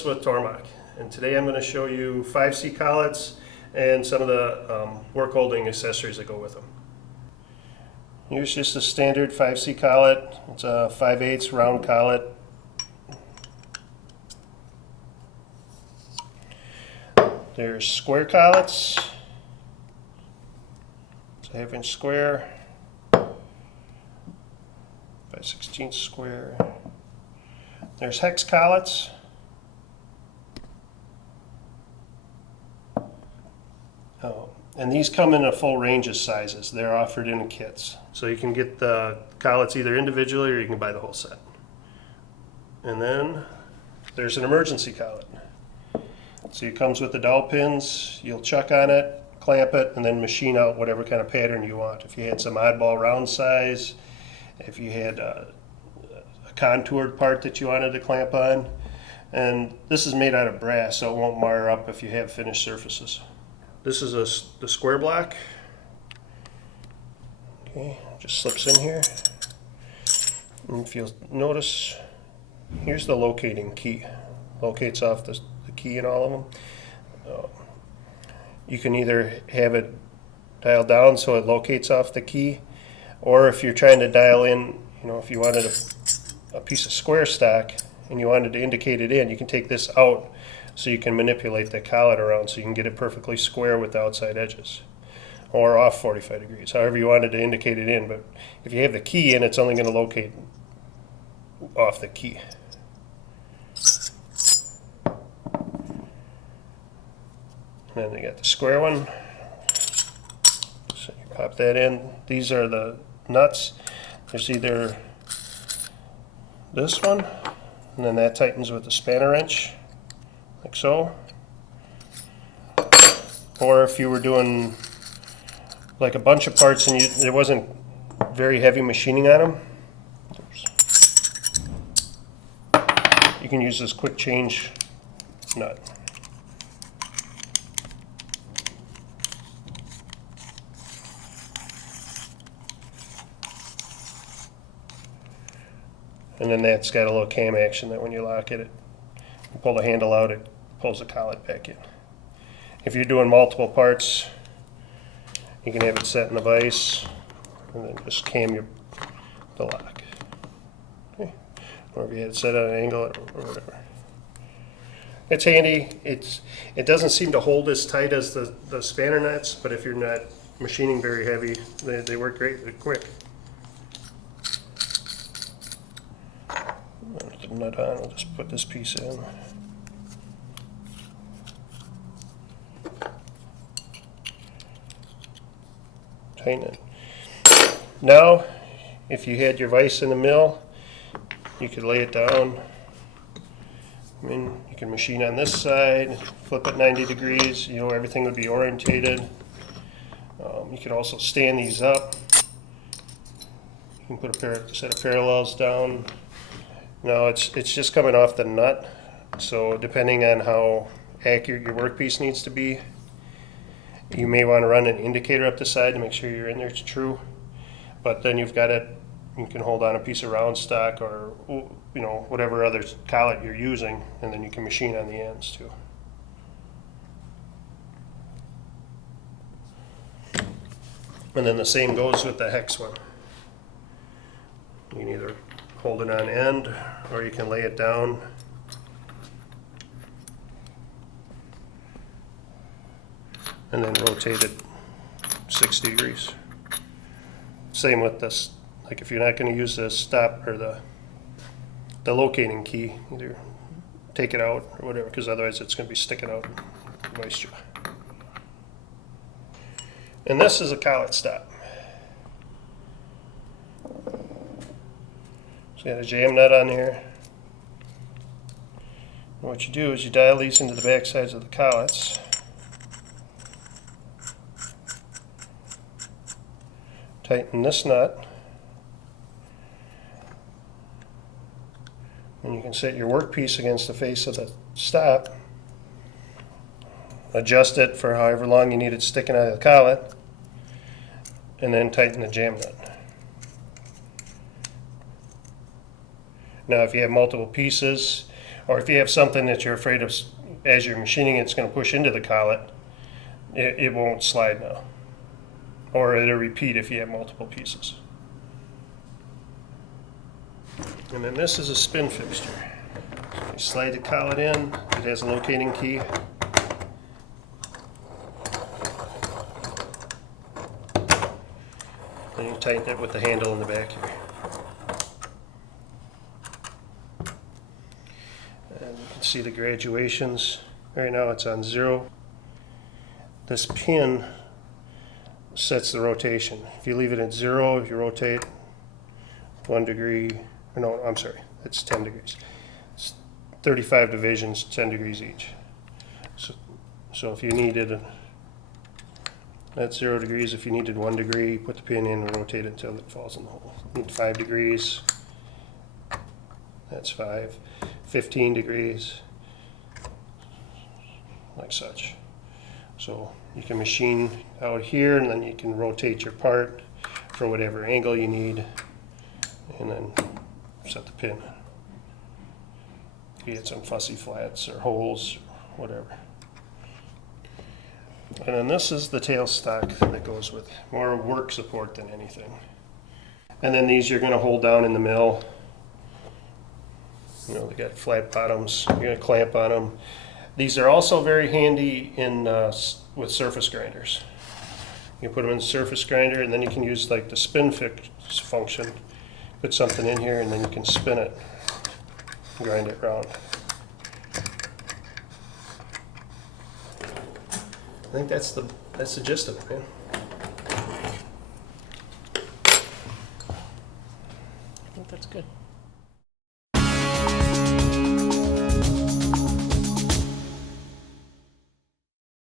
Corliss with Tormach, and today I'm going to show you 5C collets and some of the work holding accessories that go with them. Here's just a standard 5C collet. It's a 5/8 round collet. There's square collets. It's a 1/2 inch square by 16 square. There's hex collets. And these come in a full range of sizes. They're offered in kits. So you can get the collets either individually or you can buy the whole set. And then there's an emergency collet. So it comes with the dowel pins. You'll chuck on it, clamp it, and then machine out whatever kind of pattern you want. If you had some oddball round size, if you had a contoured part that you wanted to clamp on. And this is made out of brass, so it won't mar up if you have finished surfaces. This is the square block. Okay, just slips in here. And if you'll notice, here's the locating key. Locates off the key in all of them. You can either have it dialed down so it locates off the key, or if you're trying to dial in, if you wanted a piece of square stock and you wanted to indicate it in, you can take this out so you can manipulate the collet around so you can get it perfectly square with the outside edges, or off 45 degrees, however you wanted to indicate it in. But if you have the key in, it's only going to locate off the key. And then they got the square one, so you pop that in. These are the nuts. There's either this one, and then that tightens with the spanner wrench, like so. Or if you were doing like a bunch of parts and there wasn't very heavy machining on them, you can use this quick change nut. And then that's got a little cam action that when you lock it, you pull the handle out, it pulls the collet back in. If you're doing multiple parts, you can have it set in a vise and then just cam the lock. Okay. Or if you had it set at an angle or whatever. It's handy. It doesn't seem to hold as tight as the spanner nuts, but if you're not machining very heavy, they work great. They're quick. The nut on, I'll just put this piece in. Tighten it. Now, if you had your vise in the mill, you could lay it down. I mean, you can machine on this side, flip it 90 degrees, everything would be orientated. You could also stand these up. You can put a set of parallels down. No, it's just coming off the nut, so depending on how accurate your workpiece needs to be, you may want to run an indicator up the side to make sure you're in there it's true. But then you've got it, you can hold on a piece of round stock or whatever other collet you're using, and then you can machine on the ends too. And then the same goes with the hex one. You can either hold it on end, or you can lay it down. And then rotate it 60 degrees. Same with this. Like if you're not going to use the stop or the locating key, either take it out or whatever, because otherwise it's going to be sticking out and vice you. And this is a Collet Stop. So you got a jam nut on here. And what you do is you dial these into the back sides of the collets. Tighten this nut. And you can set your workpiece against the face of the stop. Adjust it for however long you need it sticking out of the collet. And then tighten the jam nut. Now if you have multiple pieces, Or if you have something that you're afraid of, as you're machining it's going to push into the collet, it won't slide now. Or it'll repeat if you have multiple pieces. And then this is a spin fixture. You slide the collet in, it has a locating key. Then you tighten it with the handle in the back here. And you can see the graduations. Right now it's on 0. This pin sets the rotation. If you leave it at 0, if you rotate 1 degree, or no, I'm sorry, it's 10 degrees. It's 35 divisions, 10 degrees each. So if you needed, that's 0 degrees. If you needed 1 degree, put the pin in and rotate it until it falls in the hole. Need 5 degrees, that's 5. 15 degrees, like such. So you can machine out here and then you can rotate your part for whatever angle you need and then set the pin. You get some fussy flats or holes, whatever. And then this is the tailstock that goes with it. More work support than anything. And then these you're going to hold down in the mill. You know, they got flat bottoms. You're going to clamp on them. These are also very handy in with surface grinders. You can put them in the surface grinder, and then you can use like the spin fix function. Put something in here, and then you can spin it, grind it around. I think that's the gist of it, man. I think that's good.